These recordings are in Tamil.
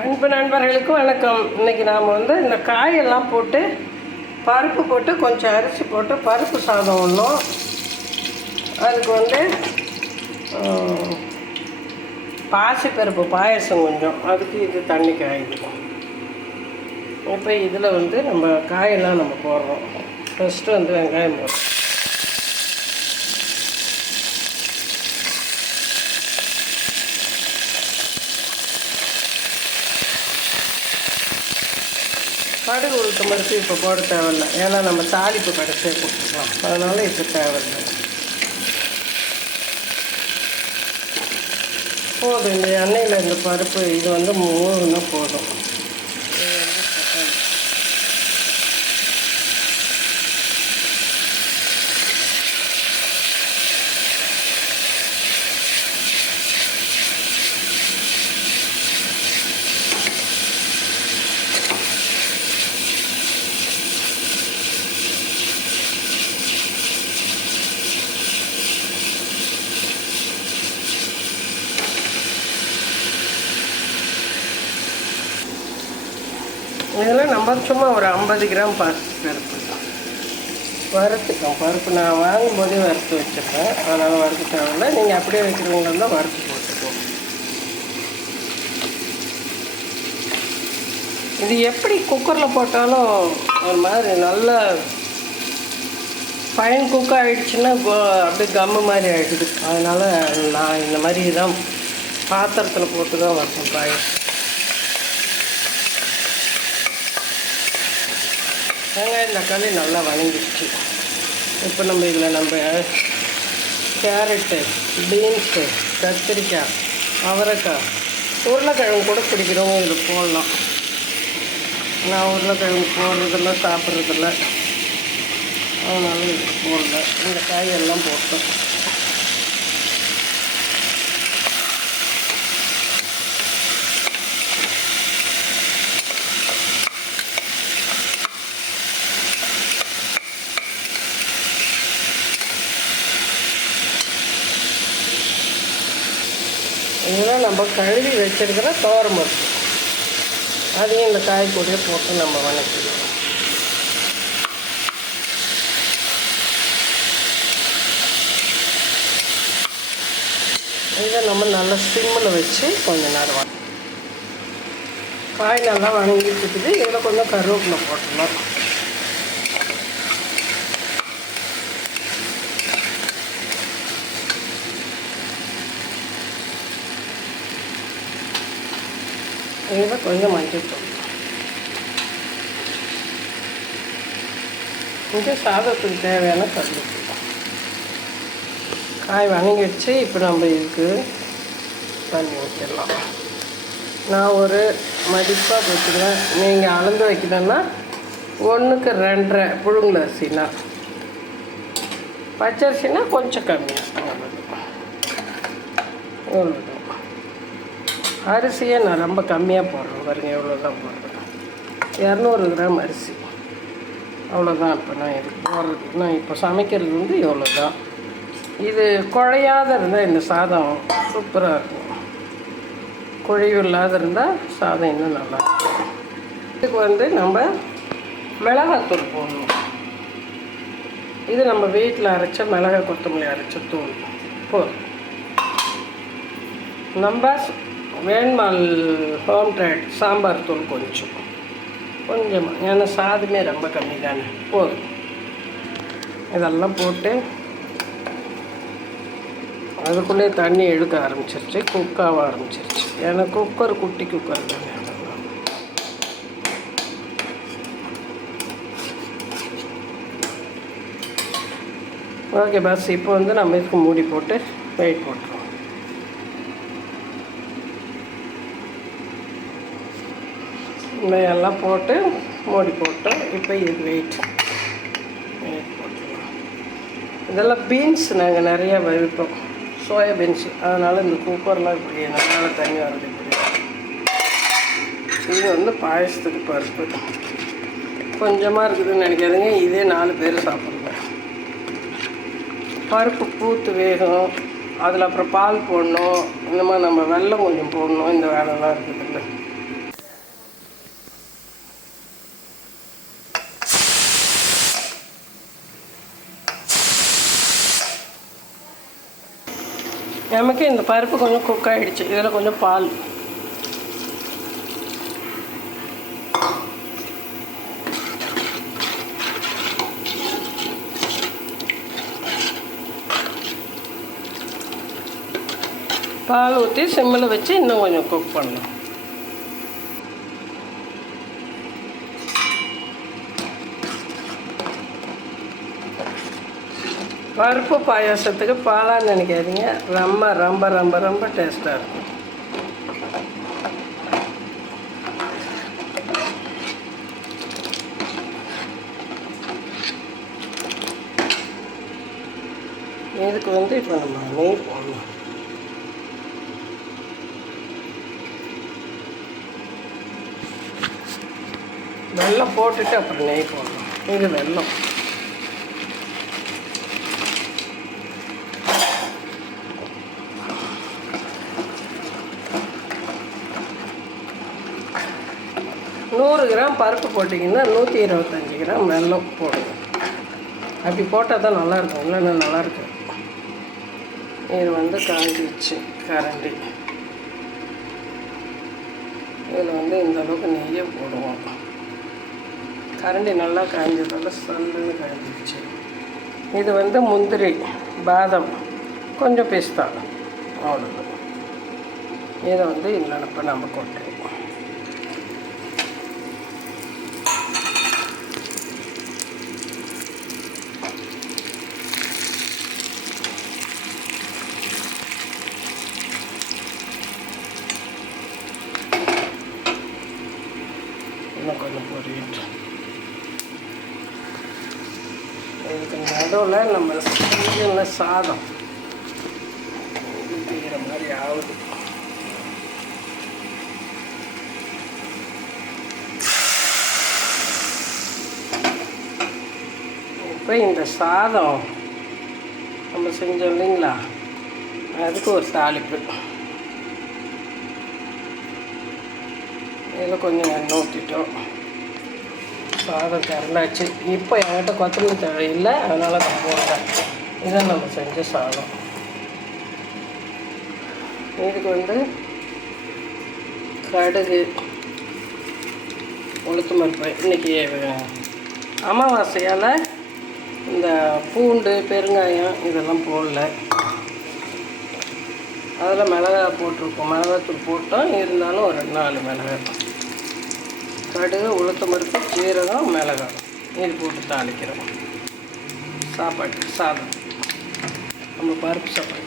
அன்பு நண்பர்களுக்கு வணக்கம். இன்றைக்கி நாம் இந்த காயெல்லாம் போட்டு பருப்பு போட்டு கொஞ்சம் அரிசி போட்டு பருப்பு சாதம் ஒன்றும், அதுக்கு பாசிப்பருப்பு பாயசம் கொஞ்சம், அதுக்கு இது தண்ணி காயுது. இப்போ இதில் நம்ம காயெல்லாம் நம்ம போடுறோம். ஃபஸ்ட்டு வெங்காயம் போடுறோம். கடுகு உளுத்த பருப்பு இப்போ போட தேவையில்லை, ஏன்னா நம்ம தாளிப்பு கடைசியாக கொடுத்துக்கலாம், அதனால் இப்போ தேவையில்லை. போதும், இந்த எண்ணெயில் இந்த பருப்பு இது மூணுன்னா போதும். இதில் நம்ம சும்மா ஒரு 50 கிராம் பருப்பு வறுத்துக்கோம். பருப்பு நான் வாங்கும்போதே வறுத்து வச்சுருக்கேன், அதனால் வறுத்து தேவையில்லை. நீங்கள் அப்படியே வைக்கிறவங்க இருந்தால் வறுத்து போட்டுக்கோம். இது எப்படி குக்கரில் போட்டாலும் ஒரு மாதிரி நல்ல ஃபைன் குக் ஆகிடுச்சுன்னா அப்படியே கம்மு மாதிரி ஆகிடுது. அதனால் நான் இந்த மாதிரி தான் பாத்திரத்தில் போட்டு தான் வைப்பேன் பாயசம். வெங்காயம் தக்காளி நல்லா வணங்கிடுச்சு. இப்போ நம்ம இதில் கேரட்டு, பீன்ஸு, கத்திரிக்காய், அவரைக்காய், உருளைக்கிழங்கு கூட பிடிக்கிறவங்க இதில் போடலாம். நான் உருளைக்கிழங்கு போடுறதில்ல, சாப்பிட்றதில்ல, அதனால இது போடல. இந்த காயெல்லாம் போட்டோம். இதெல்லாம் நம்ம கழுவி வச்சுருக்கிற துவரம்பருப்பு, அதையும் இந்த காய்கறியை போட்டு நம்ம வணக்கிடுவோம். இதை நம்ம நல்லா சிம்மில் வச்சு கொஞ்சம் நேரம் காய் நல்லா வணங்கிட்டு இருக்குது. இதில் கொஞ்சம் கருவேப்பிலை போட்டுடலாம். இதில் கொஞ்சம் மஞ்சள் தூள், இது சாதத்துக்கு தேவையான கருவேப்பிலை. காய் வணங்கிடுச்சு. இப்போ நம்ம இதுக்கு தண்ணி ஊற்றிடலாம். நான் ஒரு மதிப்பாக வச்சுக்குவேன். நீங்கள் அளந்து வைக்கணுன்னா 1க்கு 2.5 புழுங்கல் அரிசினா, பச்சரிசினா கொஞ்சம் கம்மியாக. இவ்வளோ அரிசியை நான் ரொம்ப கம்மியாக போடுறேன் பாருங்கள், எவ்வளோ தான் போடுறேன். 200 கிராம் அரிசி, அவ்வளோதான். இப்போ நான் இது போடுறது, நான் இப்போ சமைக்கிறது இவ்வளோ தான். இது குழையாத இருந்தால் இந்த சாதம் சூப்பராக இருக்கும். குழைவு இல்லாத இருந்தால் சாதம் இன்னும் நல்லாயிருக்கும். இதுக்கு நம்ம மிளகாத்தூள் போடணும். இது நம்ம வீட்டில் அரைச்ச மிளகாய் கொத்தமல்லி அரைச்ச தூள் போதும். நம்ம வேண்மால் ஹோம் ட்ரைட் சாம்பார் தூள் கொஞ்சமாக, ஏன்னா சாதமே ரொம்ப கம்மி தானே, போதும். இதெல்லாம் போட்டு அதுக்குள்ளே தண்ணி எடுக்க ஆரம்பிச்சிருச்சு, குக்காக ஆரம்பிச்சிருச்சு. ஏன்னா குக்கர் குட்டி குக்கர் தானே. Okay bus. இப்போ நம்ம இதுக்கு மூடி போட்டு வெயிட் போட்டுருவோம். எல்லாம் போட்டு மூடி போட்டோம். இப்போ இது வெயிட் போட்டுருவோம். இதெல்லாம் பீன்ஸ் நாங்கள் நிறையா வைப்போம், சோயா பீன்ஸ். அதனால் இந்த குக்கர்லாம் இப்படி நல்லா தண்ணி வருது. இப்படி இது பாயசத்துக்கு பருப்பு கொஞ்சமாக இருக்குதுன்னு நினைக்காதுங்க, இதே 4 பேர் சாப்பிடுவேன். பருப்பு பூத்து வேகும், அதில் அப்புறம் பால் போடணும், இந்த மாதிரி நம்ம வெல்லம் கொஞ்சம் போடணும். இந்த வேலைலாம் இருக்குதுல்ல. நமக்கு இந்த பருப்பு கொஞ்சம் குக் ஆகிடுச்சு. இதில் கொஞ்சம் பால், பால் ஊற்றி சிம்மில் வச்சு இன்னும் கொஞ்சம் குக் பண்ணலாம். பருப்பு பாயாசத்துக்கு பாலான்னு நினைக்காதீங்க, ரொம்ப ரொம்ப ரொம்ப ரொம்ப டேஸ்ட்டாக இருக்கும். இதுக்கு இப்போ நம்ம நெய் போடணும். வெல்லம் போட்டுட்டு அப்புறம் நெய் போடணும். இது வெல்லம். நூறு கிராம் பருப்பு போட்டிங்கன்னா 125 கிராம் வெல்லம் போடுங்க. அப்படி போட்டால் தான் நல்லாயிருக்கும், இல்லைன்னா நல்லாயிருக்கும். இது காஞ்சிச்சு கரண்டி. இதில் இந்த அளவுக்கு நெய்யை போடுவோம். கரண்டி நல்லா காய்ஞ்சதால் சல்லுன்னு காய்ஞ்சிச்சு. இது முந்திரி, பாதம், கொஞ்சம் பிஸ்தா, அவ்வளோதான். இதை இல்லைனப்போ நம்ம கொட்டுவோம். இன்னும் கொஞ்சம் பொரியிட்டு இதுக்கு நடுவில் நம்ம செஞ்ச சாதம் ஊற்றிக்கிற மாதிரி ஆகுது. இப்போ இந்த சாதம் நம்ம செஞ்சோம் இல்லைங்களா, அதுக்கு ஒரு தாளிப்பு. இதில் கொஞ்சம் எண்ணெய் ஊற்றிட்டோம். சாதம் திறந்தாச்சு. இப்போ என்கிட்ட கொத்தமல்லி தழை இல்லை, அதனால் நான் போட்டேன். இதை நம்ம செஞ்ச சாதம். இதுக்கு கடுகு, உளுத்தம் பருப்பு. இன்றைக்கி அமாவாசையால் இந்த பூண்டு, பெருங்காயம் இதெல்லாம் போடல. அதில் மிளகாய் போட்டிருக்கோம், மிளகாத்தூள் போட்டோம். இருந்தாலும் ஒரு 4 மிளகாய், கடுகு, உளுத்தம் பருப்பு, ஜீரகம், மிளகாய் இது போட்டு தாளிக்கிறோம். சாப்பாட்டு சாதம், நம்ம பருப்பு சாப்பாடு.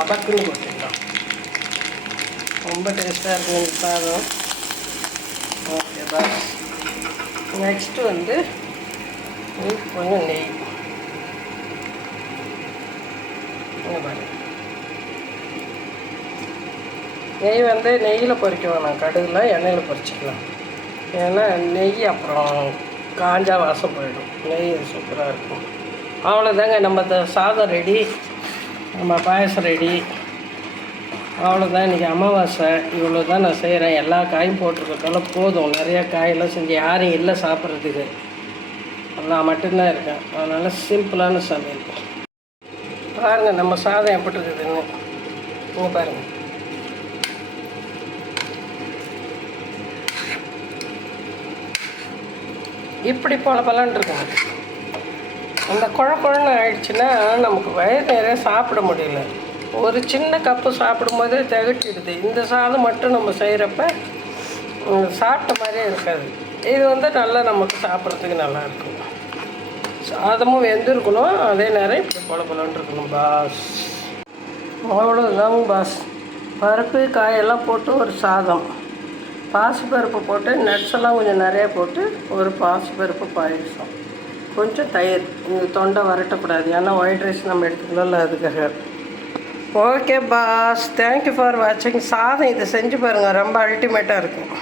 அபக்குன்னு போட்டுக்கலாம். ரொம்ப டேஸ்ட்டாக இருக்கும் இந்த சாதம். Okay pass. நெக்ஸ்ட்டு கொஞ்சம் நெய் பாருங்கள். நெய் நெய்யில் பொரிக்க வேணாம், கடுகுலாம் எண்ணெயில் பொரிச்சிக்கலாம். ஏன்னா நெய் அப்புறம் காஞ்சா வாசம் போயிடும். நெய் சூப்பராக இருக்கும். அவ்வளோதாங்க, நம்ம சாதம் ரெடி, நம்ம பாயசம் ரெடி. அவ்வளோதான். இன்றைக்கி அமாவாசை. இவ்வளோ தான் நான் செய்கிறேன். எல்லா காயும் போட்டிருக்கிறதால போதும். நிறையா காயெல்லாம் செஞ்சு யாரும் இல்லை சாப்பிட்றதுக்கு, நான் மட்டும்தான் இருக்கேன். அதனால் சிம்பிளான சமையல். பாருங்கள் நம்ம சாதம் எப்படி இருக்குதுன்னு. இங்கே பாருங்கள். இப்படி பலன்னு இருக்கணும். அந்த குழன்னு ஆயிடுச்சுன்னா நமக்கு வயிறு நிறைய சாப்பிட முடியல. ஒரு சின்ன கப்பு சாப்பிடும்போதே திகட்டிடுது. இந்த சாதம் மட்டும் நம்ம செய்கிறப்ப சாப்பிட்ட மாதிரியே இருக்காது. இது நல்லா நமக்கு சாப்பிட்றதுக்கு நல்லாயிருக்கும். சாதமும் வெந்திருக்கணும், அதே நேரம் இப்படி பலன்னு இருக்கணும் பாஸ். அவ்வளோதாங்க பாஸ். பருப்பு காயெல்லாம் போட்டு ஒரு சாதம், பாசிப்பருப்பு போட்டு நட்ஸ் எல்லாம் கொஞ்சம் நிறையா போட்டு ஒரு பாசிப்பருப்பு பாயசம், கொஞ்சம் தயிர். இந்த தொண்டை வரட்டக்கூடாது, ஏன்னா ஒயிட் ரைஸ் நம்ம எடுத்துக்கணும்ல, அதுக்காக. ஓகே பாஸ், தேங்க்யூ ஃபார் வாட்சிங். சாதம் இதை செஞ்சு பாருங்கள், ரொம்ப அல்டிமேட்டாக இருக்கும்.